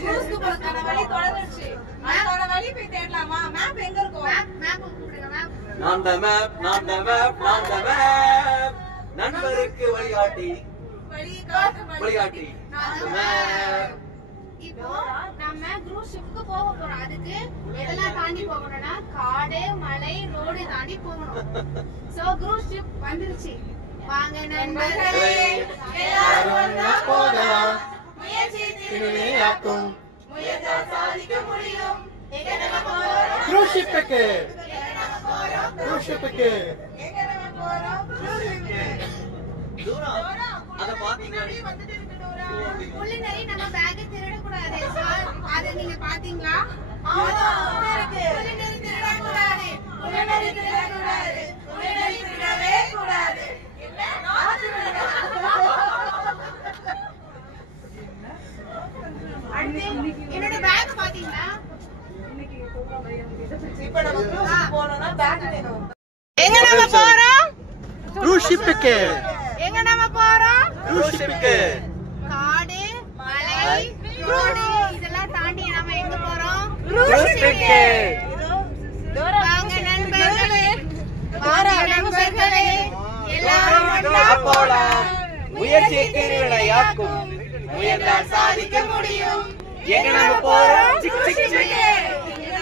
க்ரூஸ்க்கு போறதுக்கான வழி தொடர்ந்துச்சு. அதோட வழி போய் தேடலாமா? மேப் எங்க இருக்கும்? மேப் கூப்பிடுங்க. மேப். நான் தி மேப். நண்பருக்கு வழிகாட்டி. இப்போ நம்ம க்ரூஸ் ஷிப்க்கு போக போறோம். அதுக்கு எதெல்லாம் தாண்டி போகணும்னா காடு, மலை, ரோடு தாண்டி போகணும். சோ க்ரூஸ் ஷிப் வந்துருச்சு. வாங்க நண்பர்களே, எல்லாரும் ஒண்ணா போகலாம். முயற்சி திருவினையாக்கும். முயற்சியா சாதிக்க முடியும். எங்க நம்ம போறோம்? க்ரூஸ் ஷிப்புக்கு. அத பாத்தீங்களா? குளிநரி நம்ம பேக் திருட கூடாது சார். அத நீங்க பாத்தீங்களா? குளிநரி திருட கூடாது. குளிநரி திருடவே கூடாது. என்னோட பேக் பாத்தீங்களா? இப்ப நம்ம க்ரூஸ் போறோம்னா பேக் வேணும். எங்க நம்ம போறோம்? க்ரூஸ் ஷிப்புக்கு. எங்க நம்ம போறோம்? க்ரூஸ் ஷிப்புக்கு. காடு, மலை, ரோடு இதெல்லாம் தாண்டி நாம எங்க போறோம்? க்ரூஸ் ஷிப்புக்கு. வாங்க நண்பர்களே, எல்லாரும் ஒண்ணா போலாம். முயற்சி திருவினையாக்கும். முயன்றால் சாதிக்க முடியும். எங்க நம்ம போறோம்? எங்க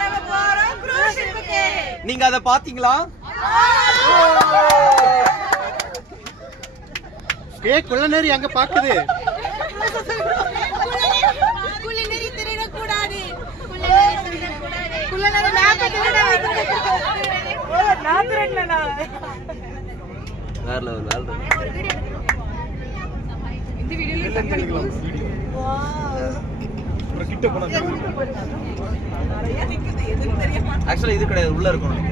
நம்ம போறோம்? க்ரூஸ் ஷிப்புக்கு. நீங்க அத பாத்தீங்களா? குள்ளநரி அங்க பாக்குது. குள்ளநரி திருட கூடாது. குள்ளநரி மேப் திருடாது. நான் திருடலனா? வேற லெவல். இந்த வீடியோல கட் பண்ணிக்கலாம். ஒரு கிட்ட போனா நிறைய நிக்குது. எதுக்கு தெரிய மாட்டேங்குது. ஆக்சுவலி இது கிடையாது, உள்ள இருக்கணும்.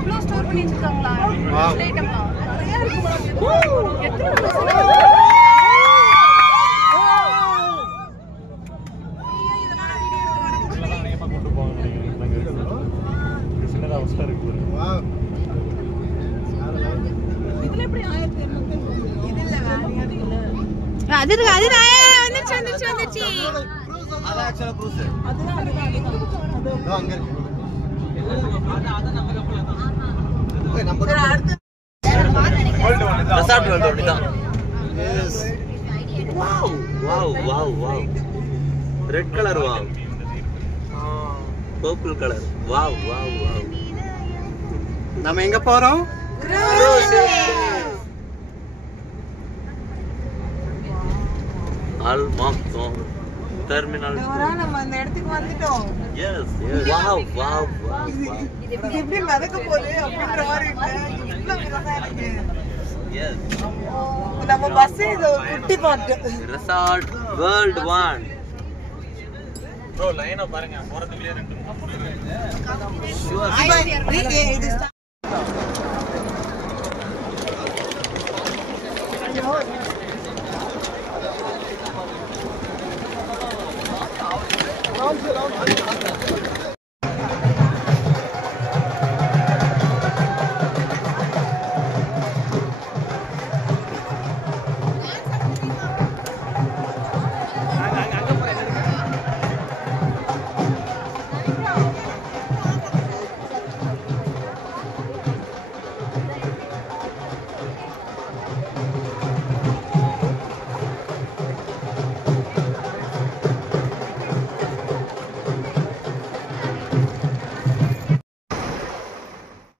இவ்ளோ ஸ்டோர் பண்ணி வச்சிருக்காங்களா? ஐட்டம்லாம் நிறைய இருக்கு. அது வந்துச்சு. அது ஆக்சுவலா க்ரூஸ். அங்க இருக்கு. ரெசார்ட் வேர்ல்ட் அப்படிதான். Wow. Red colour wow. Purple colour wow. நம்ம எங்க போறோம்? ஆல்மாக்ஸோ டெர்மினல். நம்ம அந்த இடத்துக்கு வந்துட்டோம். Yes wow. இது எப்படி மதக்க போகுது அப்படின்ற மாதிரி இருக்கு. இவ்வளவு தான் இருக்கு. எஸ் நம்ம பஸ் இது குட்டி பாட்டு. Resort world 1. ப்ரோ லைனா பாருங்க, போறதுக்குள்ளே ரெண்டு. ஷூர்.